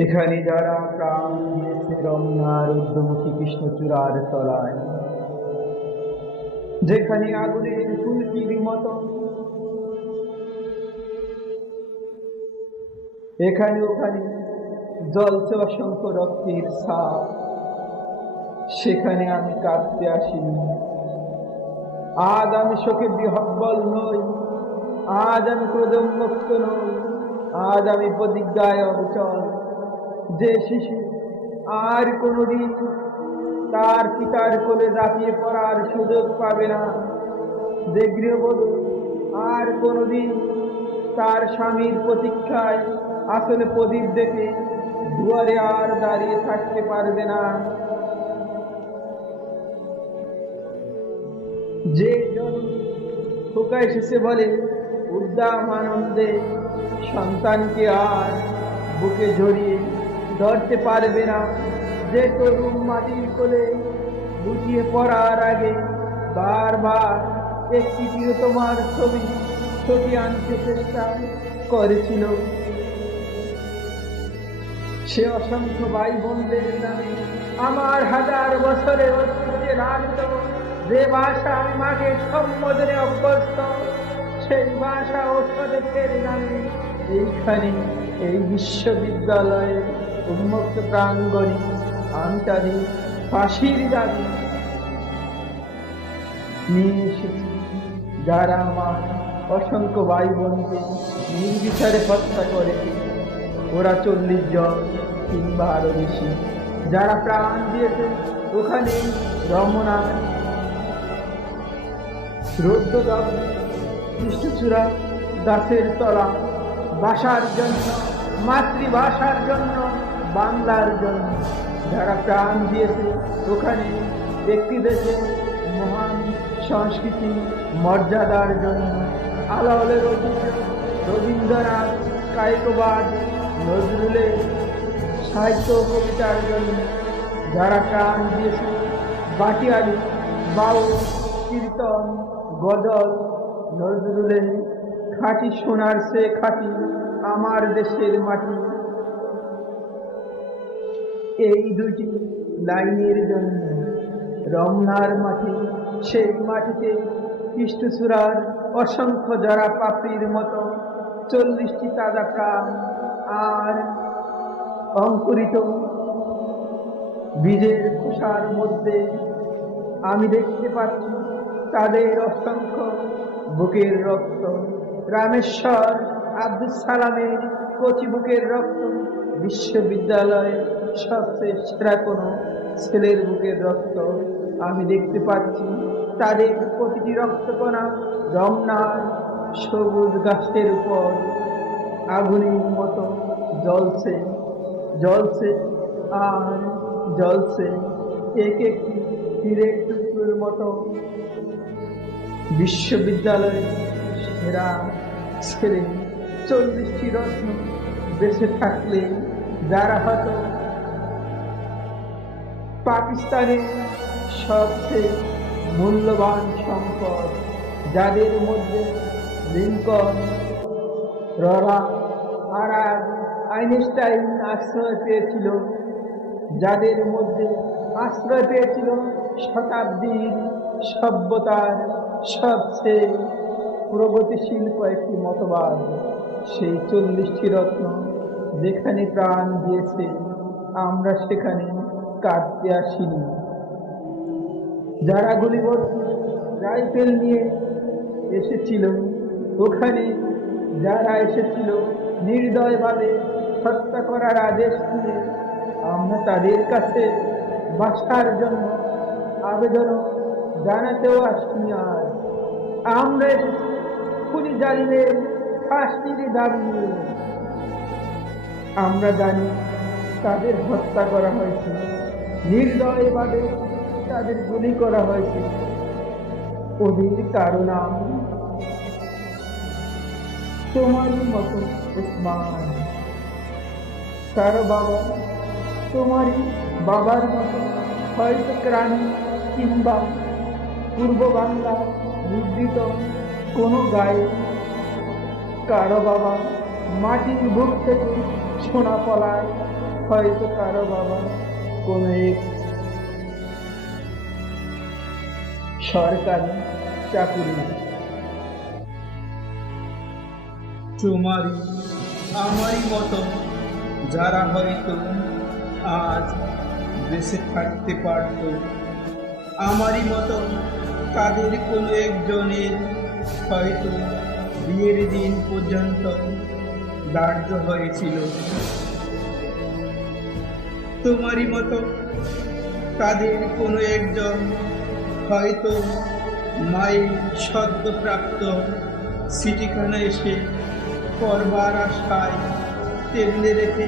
এখানে যারা প্রাণ দিয়েছে রমনার ঊর্ধ্বমুখী কৃষ্ণচূড়ার তলায়, যেখানে আগুনের ফুলকির মতো এখানে ওখানে জ্বলছে অসংখ্য রক্তের ছাপ, সেখানে আমি কাঁদতে আসিনি। আজ আমি শোকে বিহ্বল নই, আজ আমি ক্রোধোন্মুক্ত নই, আজ আমি প্রতিজ্ঞায় অবিচল যে শিশু আর কোনোদিন তার পিতার কোলে ঝাঁপিয়ে পড়ার সুযোগ পাবে না, যে গৃহবধূ আর কোনোদিন তার স্বামীর প্রতীক্ষায় আসলে প্রদীপ দেখে দুয়ারে আর দাঁড়িয়ে থাকতে পারবে না, যে জননী খোকা এসেছে বলে উদ্দাম আনন্দে সন্তানকে আর বুকে জড়িয়ে ধরতে পারবে না, যে তরুণ মাটির কোলে লুটিয়ে পড়ার আগে বারবার একটি প্রিয়তমার ছবি আনতে চেষ্টা করেছিল, সে অসংখ্য ভাই বোনদের নামে আমার হাজার বছরের ঐতিহ্যে লালিত যে ভাষা আমি মাকে সম্বোধনে অভ্যস্ত, সেই ভাষা ও স্বদেশের নামে এইখানে এই বিশ্ববিদ্যালয়ে উন্মুক্ত প্রাঙ্গণে আমি তাদের ফাঁসির দাবি নিয়ে এসেছি, যারা আমার অসংখ্য ভাই বোনকে নির্বিচারে হত্যা করেছে। ওরা 40 জন কিংবা আরো বেশি, যারা প্রাণ দিয়েছে ওখানে রমনার রৌদ্রদগ্ধ কৃষ্ণচূড়া গাছের তলা ভাষার জন্য, মাতৃভাষার জন্য, বাংলার জন্য, যারা প্রাণ দিয়েছে ওখানে একটি দেশের মহান সংস্কৃতি মর্যাদার জন্য, আলাওলের ঐতিহ্য, রবীন্দ্রনাথ, কায়কোবাদ, নজরুলের সাহিত্য কবিতার জন্য, যারা প্রাণ দিয়েছে বাটিয়ালি, বাউল, কীর্তন, গজল, নজরুলের খাঁটি সোনার সে খাঁটি আমার দেশের মাটি, এই দুইটি লাইনের জন্য রমনার মাটি, সেই মাটিতে কৃষ্ণচূড়ার অসংখ্য যারা পাপড়ির মতো 40টি তাজা প্রাণ আর অঙ্কুরিত বীজের খোসার মধ্যে আমি দেখতে পাচ্ছি তাদের অসংখ্য বুকের রক্ত, রামেশ্বর আব্দুল সালামের কচি বুকের রক্ত, বিশ্ববিদ্যালয়ের সবচেয়ে সেরা কোনো ছেলের বুকের রক্ত আমি দেখতে পাচ্ছি, তাদের প্রতিটি রক্তকণা রমনার সবুজ গাছের উপর আগুনের মতো জ্বলছে, জ্বলছে আর জ্বলছে, এক একটি হীরের টুকরোর মতো। বিশ্ববিদ্যালয়ের সেরা ছেলে 40টি রত্ন বেঁচে থাকলে, যারা হয়তো পাকিস্তানের সবচেয়ে মূল্যবান সম্পদ, যাদের মধ্যে লিঙ্কন, ররা আর আইনস্টাইন আশ্রয় পেয়েছিল, যাদের মধ্যে আশ্রয় পেয়েছিল শতাব্দীর সভ্যতার সবচেয়ে প্রগতিশীল কয়েকটি মতবাদ, সেই 40টি রত্ন যেখানে প্রাণ দিয়েছে আমরা সেখানে কাঁদতে আসিনি। যারা গুলিবর্তী রাইফেল নিয়ে এসেছিল ওখানে, যারা এসেছিল নির্দয়ভাবে হত্যা করার আদেশ দিয়ে, আমরা তাদের কাছে বাঁচার জন্য আবেদন জানাতেও আসিনি। আর আমরা এসেছি খুনি জালিমের ফাঁসির দাবি নিয়ে। আমরা জানি তাদের হত্যা করা হয়েছে, নির্দয়ভাবে তাদের গুলি করা হয়েছে, ওদের কারণ আমি তোমারই মতো উসমান, কারো বাবা তোমারই বাবার মতো হয়তো ক্রানি কিংবা পূর্ব বাংলা নিবৃত কোনো গায়ে, কারো বাবা মাটির বুক থেকে সোনা পলায় হয়তো কারো বাবা কোনো এক সরকারি চাকুরি। তোমারই আমারই মতো যারা হয়তো আজ বেঁচে থাকতে পারত, আমারই মতো তাদের কোনো একজনের হয়তো বিয়ের দিন পর্যন্ত ধার্য হয়েছিল। তোমারই মতো তাদের কোনো একজন হয়তো মায়ের সদ্যপ্রাপ্ত চিঠিখানা এসে করবার আশায় টেবিলে রেখে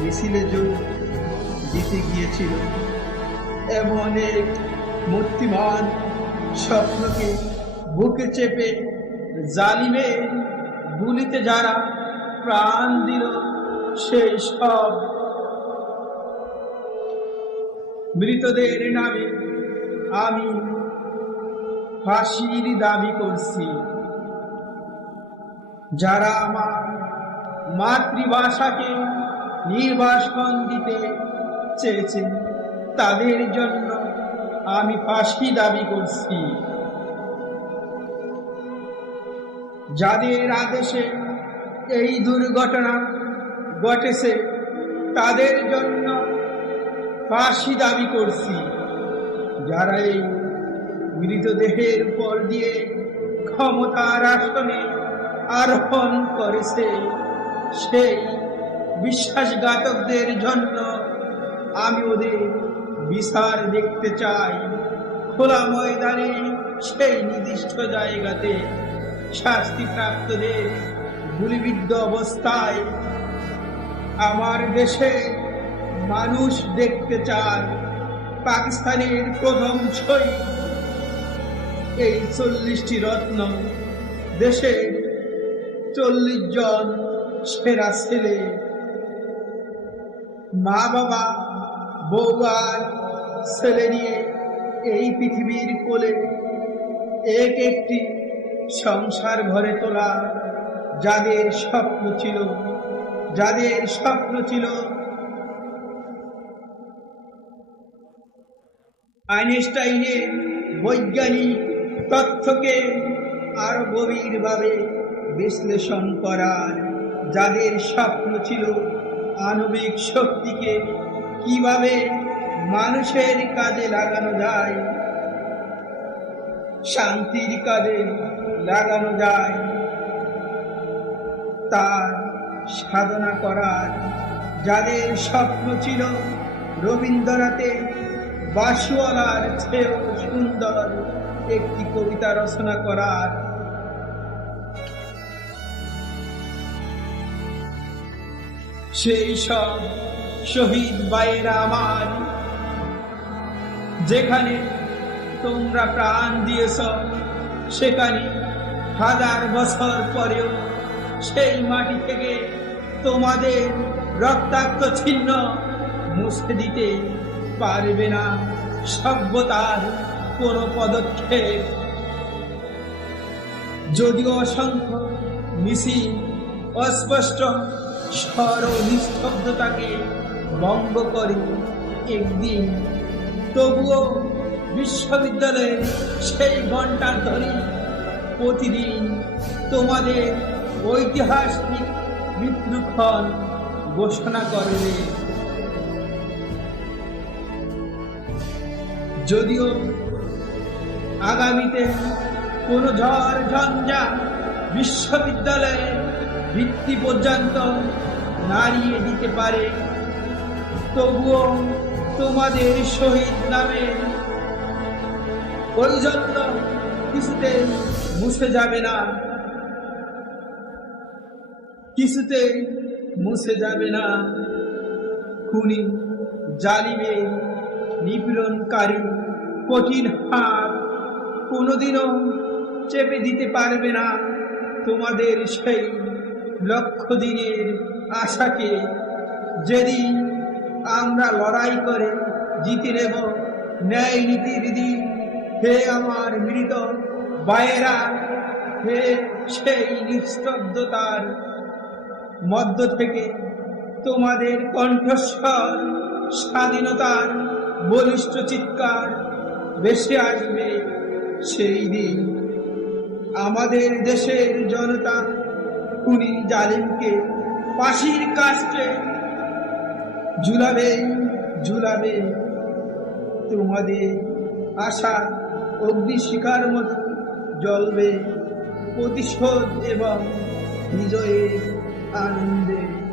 মিছিলে যোগ দিতে গিয়েছিল। এমন এক মূর্তিমান স্বপ্নকে বুকে চেপে জালিমের গুলিতে যারা প্রাণ দিল, সেই সব মৃতদের নামে আমি ফাঁসির দাবি করছি। যারা আমার মাতৃভাষাকে নির্বাসন দিতে চেয়েছে, তাদের জন্য আমি ফাঁসি দাবি করছি। যাদের আদেশে এই দুর্ঘটনা ঘটেছে, তাদের জন্য ফাঁসি দাবি করছি। যারা এই মৃতদেহের উপর দিয়ে ক্ষমতার আসনে আরোহণ করেছে, সেই বিশ্বাসঘাতকদের জন্য আমি ওদের বিচার দেখতে চাই। খোলা ময়দানে সেই নির্দিষ্ট জায়গাতে শাস্তিপ্রাপ্তদের গুলিবিদ্ধ অবস্থায় আমার দেশে মানুষ দেখতে চায়। পাকিস্তানের প্রথম শহীদ এই 40টি রত্ন, দেশের 40 জন সেরা ছেলে, মা বাবা বউ আর ছেলে নিয়ে এই পৃথিবীর কোলে এক একটি সংসার ঘরে তোলা, যাদের স্বপ্ন ছিল আইনস্টাইনের বৈজ্ঞানিক তথ্যকে আরো গভীরভাবে বিশ্লেষণ করার, যাদের স্বপ্ন ছিল আণবিক শক্তিকে কিভাবে মানুষের কাজে লাগানো যায়, শান্তির কাজে লাগানো যায়, তার সাধনা করার, যাদের স্বপ্ন ছিল রবীন্দ্রনাথের বাঁশওয়ালার চেয়েও সুন্দর একটি কবিতা রচনা করার, সেই সব শহীদ ভাইয়েরা আমার, যেখানে তোমরা প্রাণ দিয়েছ, সেখানে 1000 বছর পরেও সেই মাটি থেকে তোমাদের রক্তাক্ত চিহ্ন মুছে দিতে পারবে না সভ্যতার কোনো পদক্ষেপ। যদিও অসংখ্য মিছিল অস্পষ্ট স্বর ও নিস্তব্ধতাকে ভঙ্গ করে একদিন, তবুও বিশ্ববিদ্যালয়ের সেই ঘণ্টার ধ্বনি প্রতিদিন তোমাদের ঐতিহাসিক মৃত্যুক্ষণ ঘোষণা করবে। যদিও আগামীতে কোনো ঝড় ঝঞ্ঝা বিশ্ববিদ্যালয়ের ভিত্তি পর্যন্ত নাড়িয়ে দিতে পারে, তবুও তোমাদের শহীদ নামের ঐজন্য কিছুতে মুছে যাবে না, কিছুতে মুছে যাবে না। খুনি, জালিমের নিপীড়নকারী কঠিন হাত কোনোদিনও চেপে দিতে পারবে না তোমাদের সেই লক্ষ দিনের আশাকে, যেদিন আমরা লড়াই করে জিতে নেব ন্যায় নীতির দিন। হে আমার মৃত ভাইয়েরা, হে সেই নিস্তব্ধতার মধ্য থেকে তোমাদের কণ্ঠস্বর স্বাধীনতার বলিষ্ঠ চিৎকার ভেসে আসবে সেই দিন। আমাদের দেশের জনতা খুনি জালিমকে ফাঁসির কাস্টে ঝুলাবে ঝুলাবে। তোমাদের আশা অগ্নিশিখার মতো জ্বলবে প্রতিশোধ এবং বিজয়ের আনন্দে।